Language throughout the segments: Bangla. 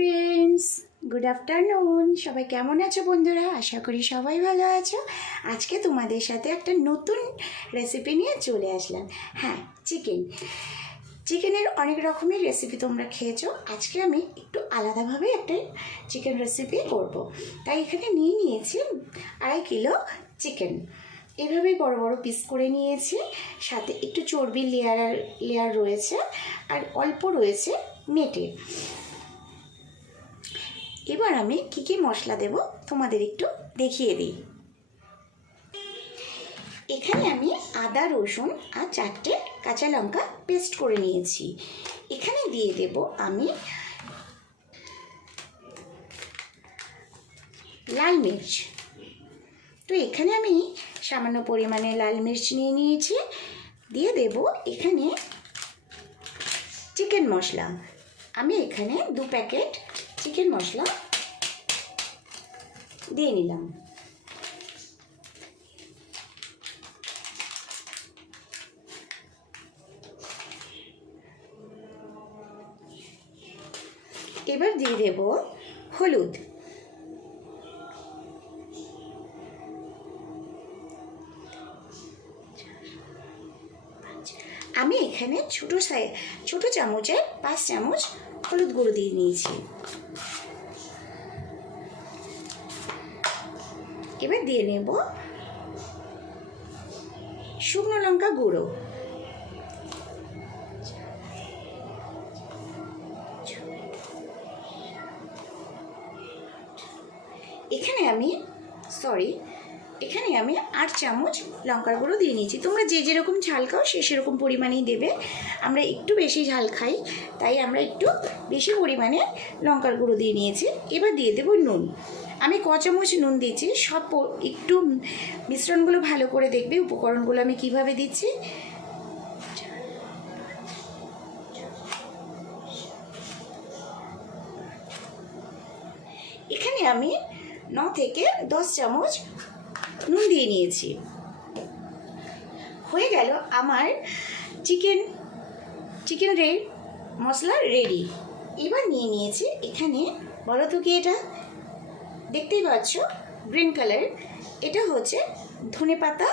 ফ্রেন্ডস গুড আফটারনুন সবাই কেমন আছো বন্ধুরা? আশা করি সবাই ভালো আছো। আজকে তোমাদের সাথে একটা নতুন রেসিপি নিয়ে চলে আসলাম। হ্যাঁ চিকেন চিকেনের অনেক রকমের রেসিপি তোমরা খেয়েছো। আজকে আমি একটু আলাদাভাবে একটা চিকেন রেসিপি করব। তাই এখানে নিয়ে নিয়েছি আড়াই কিলো চিকেন এভাবেই বড় বড় পিস করে নিয়েছি। সাথে একটু চর্বির লেয়ার লেয়ার রয়েছে। আর অল্প রয়েছে মেটে। এবার আমি কী কী মশলা দেব তোমাদের একটু দেখিয়ে দিই। এখানে আমি আদা, রসুন আর চারটে কাঁচা লঙ্কা পেস্ট করে নিয়েছি। এখানে দিয়ে দেব আমি লাল মির্চ। তো এখানে আমি সামান্য পরিমাণে লাল মির্চ নিয়ে নিয়েছি। দিয়ে দেব এখানে চিকেন মশলা। আমি এখানে দু প্যাকেট চিকেন মশলা দিয়ে নিলাম এবার দিয়ে দেব হলুদ। আমি এখানে ছোটো সাই ছোটো চামচের পাঁচ চামচ হলুদ গুঁড়ো দিয়ে নিয়েছি। দিয়ে নেব শুকনো লঙ্কা গুঁড়ো। এখানে আমি সরি এখানে আমি আট চামচ লঙ্কার গুঁড়ো দিয়ে নিয়েছি। তোমরা যে যেরকম ঝাল খাও সে সেরকম পরিমাণেই দেবে। আমরা একটু বেশি ঝাল খাই, তাই আমরা একটু বেশি পরিমাণে লঙ্কার গুঁড়ো দিয়ে নিয়েছি। এবার দিয়ে দেবো নুন। আমি ক চামচ নুন দিয়েছি, সব একটু মিশ্রণগুলো ভালো করে দেখবে, উপকরণগুলো আমি কীভাবে দিচ্ছি। এখানে আমি ন থেকে দশ চামচ নুন দিয়ে নিয়েছি। হয়ে গেল আমার চিকেন চিকেন রে, মশলা রেডি। এবার নিয়ে নিয়েছি এখানে বলো তো কি এটা? দেখতেই পাচ্ছ গ্রিন কালার এটা হচ্ছে ধনে পাতা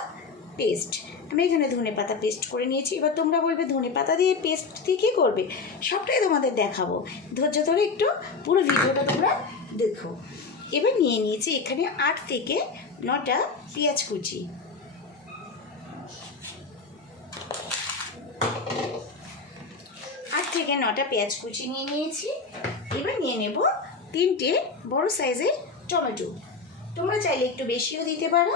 পেস্ট আমি এখানে ধনে পাতা পেস্ট করে নিয়েছি। এবার তোমরা বলবে, ধনে পাতা দিয়ে পেস্ট দিয়ে কী করবে? সবটাই তোমাদের দেখাবো। ধৈর্য ধরে একটু পুরো ভিডিওটা তোমরা দেখো। এবার নিয়ে নিয়েছি এখানে আট থেকে নটা পেঁয়াজ কুচি। আট থেকে নটা পেঁয়াজ কুচি নিয়ে নিয়েছি। এবার নিয়ে নেব তিনটে বড় সাইজের টমেটো। তোমরা চাইলে একটু বেশিও দিতে পারো।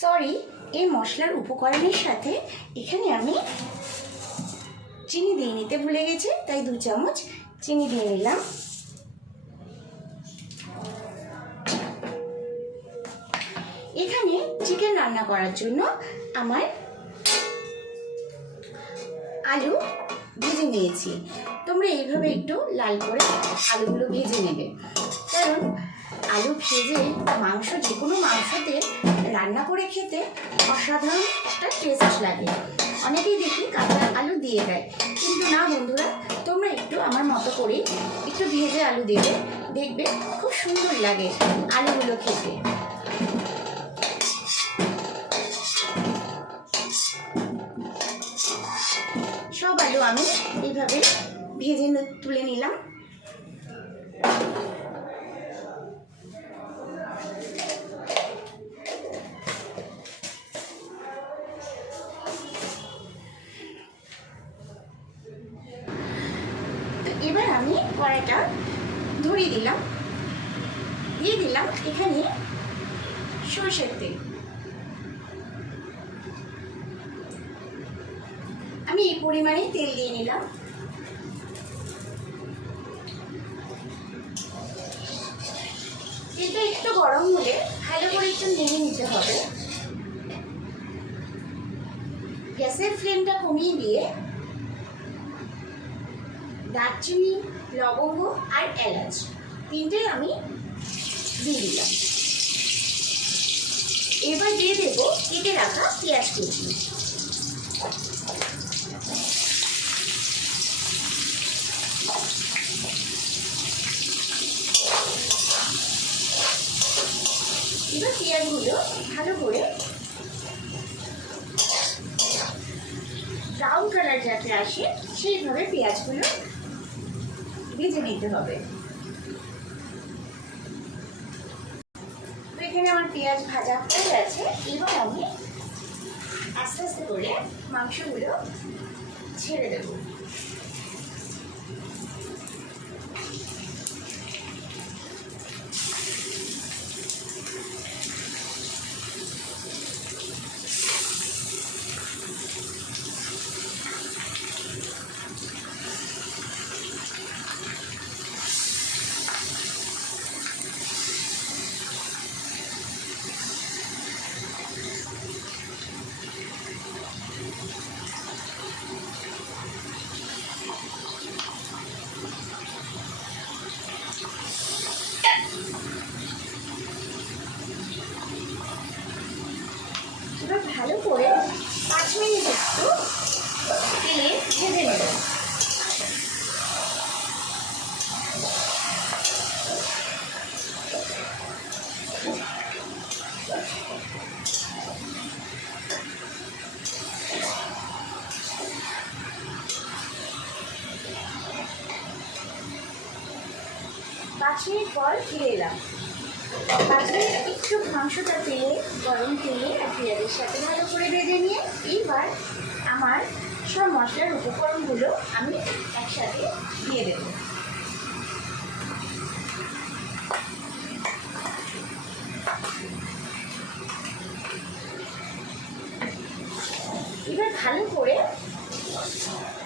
সরি এই মশলার উপকরণের সাথে এখানে আমি চিনি দিয়ে নিতে ভুলে গেছি, তাই দু চামচ চিনি দিয়ে নিলাম। এখানে চিকেন রান্না করার জন্য আমার আলু ভেজে নিয়েছি। তোমরা এইভাবে একটু লাল করে আলুগুলো ভেজে নেবে। কারণ আলু ভেজে মাংস যে কোনো মাংসতে রান্না করে খেতে অসাধারণ একটা টেস্ট লাগে। অনেকেই দেখি কাঁচা আলু দিয়ে দেয়। কিন্তু না বন্ধুরা, তোমরা একটু আমার মতো করে একটু ভেজে আলু দেবে। দেখবে খুব সুন্দর লাগে আলুগুলো খেতে। আমি এইভাবে ভেজে তুলে নিলাম। এবার আমি কড়াইটা ধরিয়ে দিলাম। দিয়ে দিলাম এখানে সরষের তেল। পরিমাণেই তেল দিয়ে নিলাম। তেলটা একটু গরম হলে ভালো করে একটু নেড়ে নিতে হবে। গ্যাসের ফ্লেমটা কমিয়ে দিয়ে দারচিনি, লবঙ্গ আর এলাচ তিনটেই আমি দিয়ে দিলাম। এবার দিয়ে দেবো কেটে রাখা পেঁয়াজ কুচি। পেঁয়াজগুলো ভালো করে ব্রাউন কালার যাতে আসে, সেইভাবে পেঁয়াজগুলো ভেজে নিতে হবে। তো এখানে আমার পেঁয়াজ ভাজা হয়ে গেছে। এবার আমি আস্তে আস্তে করে মাংসগুলো ছেড়ে দেবো এবার ভালো করে পাঁচ মিনিট একটু তেলে ভেজে নেব পাঁচ মিনিট পর ফিরে এলাম। তারপরে একটু মাংসটা তেলে, গরম তেলে আর পেঁয়াজের সাথে ভালো করে ভেজে নিয়ে এইবার আমার সব মশলার উপকরণগুলো আমি একসাথে দিয়ে দেব। এবার ভালো করে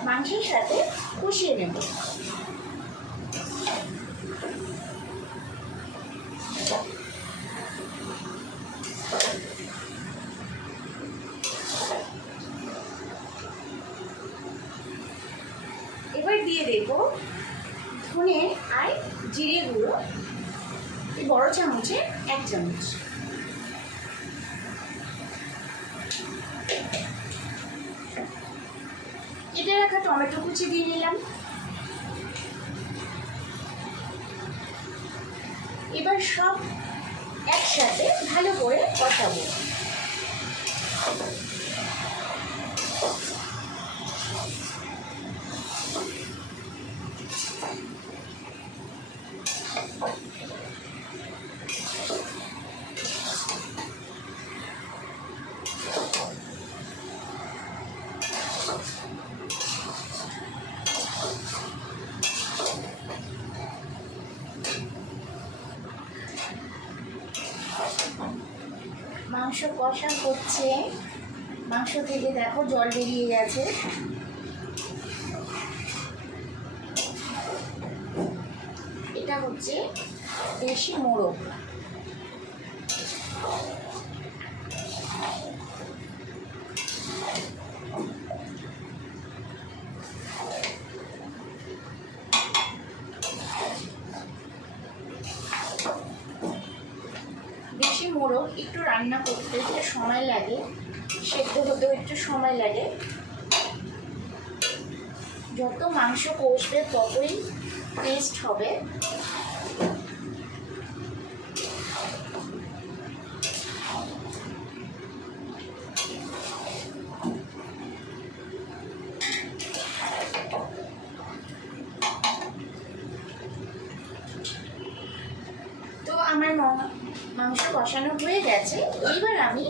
মাংসের সাথে কষিয়ে নেব এবার দিয়ে দেব ধনে আর জিরে গুঁড়ো বড় চামচে এক চামচ। কেটে রাখা টমেটো কুচি দিয়ে নিলাম। এবার সব একসাথে ভালো করে কষাবো। কষা করছে। মাংস থেকে দেখো জল বেরিয়ে গেছে। এটা হচ্ছে দেশি মোরগ দেশি মোড়ো একটু রান্না করতে একটু সময় লাগে, সেদ্ধ হতেও একটু সময় লাগে। যত মাংস কষবে ততই টেস্ট হবে তো আমার মাংস কষানো হয়ে গেছে। এইবার আমি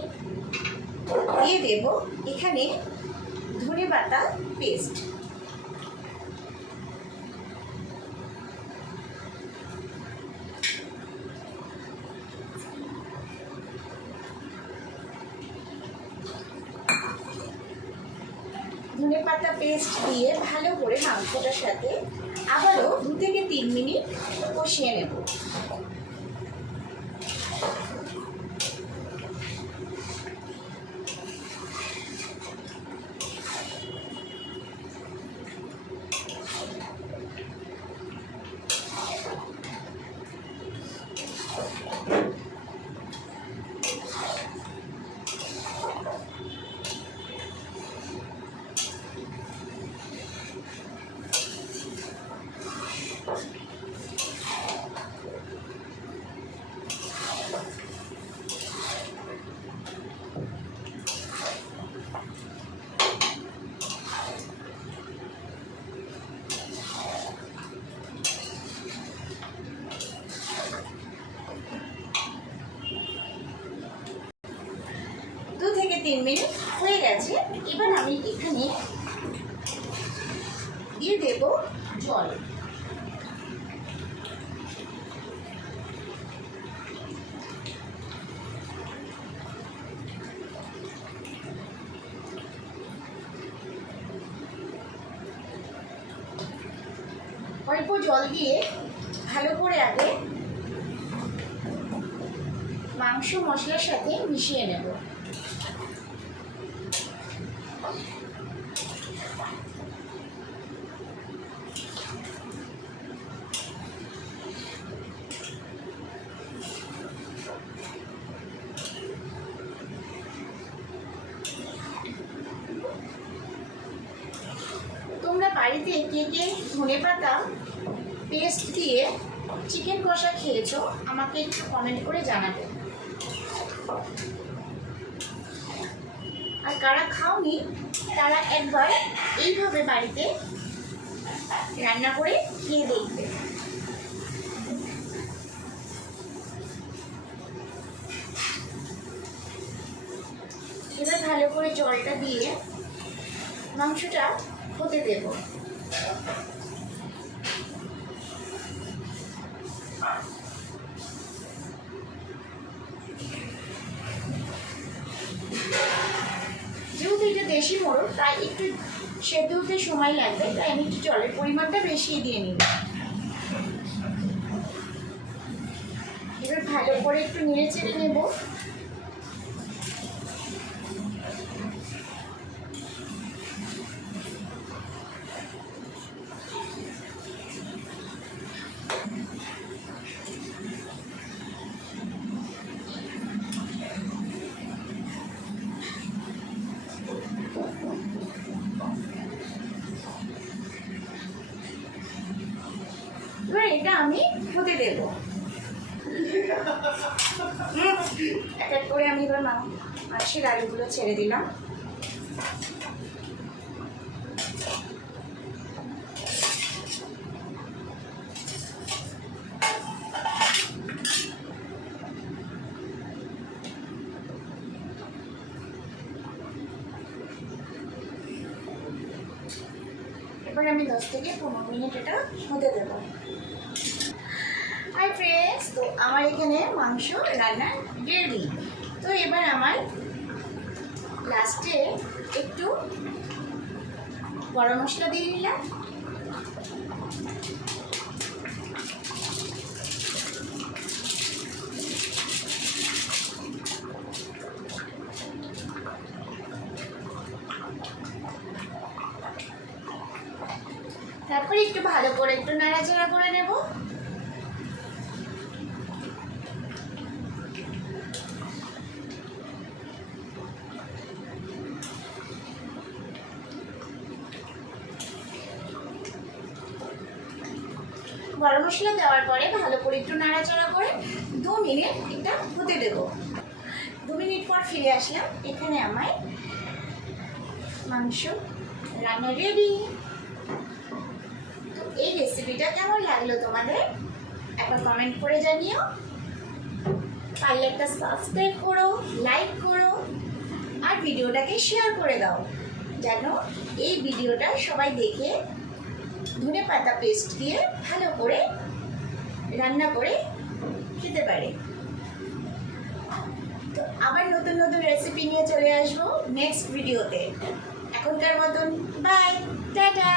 দিয়ে দেব এখানে ধনে পাতা পেস্ট ধনে পাতা পেস্ট দিয়ে ভালো করে মাংসটার সাথে আবারও দু থেকে তিন মিনিট কষিয়ে নেব। আমি এখানে দিয়ে দেব জল। অল্প জল দিয়ে ভালো করে আগে মাংস মশলার সাথে মিশিয়ে নেব তোমরা বাড়িতে কে কে ধনে পাতা পেস্ট দিয়ে চিকেন কষা খেয়েছো, আমাকে একটু কমেন্ট করে জানাবে। আর কারা খাওনি, তারা একবার এইভাবে বাড়িতে রান্না করে খেয়ে দেখবে। এবার ভালো করে জলটা দিয়ে মাংসটা হতে দেবো। যেহেতু এটা দেশি মোড়ক, তাই একটু সেদ্ধ হতে সময় লাগবে, তাই আমি একটু জলের পরিমাণটা বেশি দিয়ে নিব। এবার ভালো করে একটু নেড়ে চেড়ে নেব। ছেড়ে দিলাম। আমি দশ থেকে পনেরো মিনিট এটা হতে দেবো। হাই ফ্রেন্ডস তো আমার এখানে মাংস রান্না রেডি। তো এবার আমার লাস্টে একটু গরম মশলা দিয়ে দিলাম তারপরে একটু ভালো করে একটু নাড়াচাড়া করে নেব গরম মশলা দেওয়ার পরে ভালো করে একটু নাড়াচাড়া করে দু মিনিট এটা হতে দেব। দু মিনিট পর ফিরে আসলাম। এখানে আমায় মাংস রান্না রেডি তো এই রেসিপিটা কেমন লাগল তোমাদের? একবার কমেন্ট করে জানিও। পারলে একটা সাবস্ক্রাইব করো লাইক করো, আর ভিডিওটাকে শেয়ার করে দাও। যেন এই ভিডিওটা সবাই দেখে ধনে পাতা পেস্ট দিয়ে ভালো করে রান্না করে খেতে পারে। তো আবার নতুন নতুন রেসিপি নিয়ে চলে আসব নেক্সট ভিডিওতে এখনকার মতন বাই টাটা!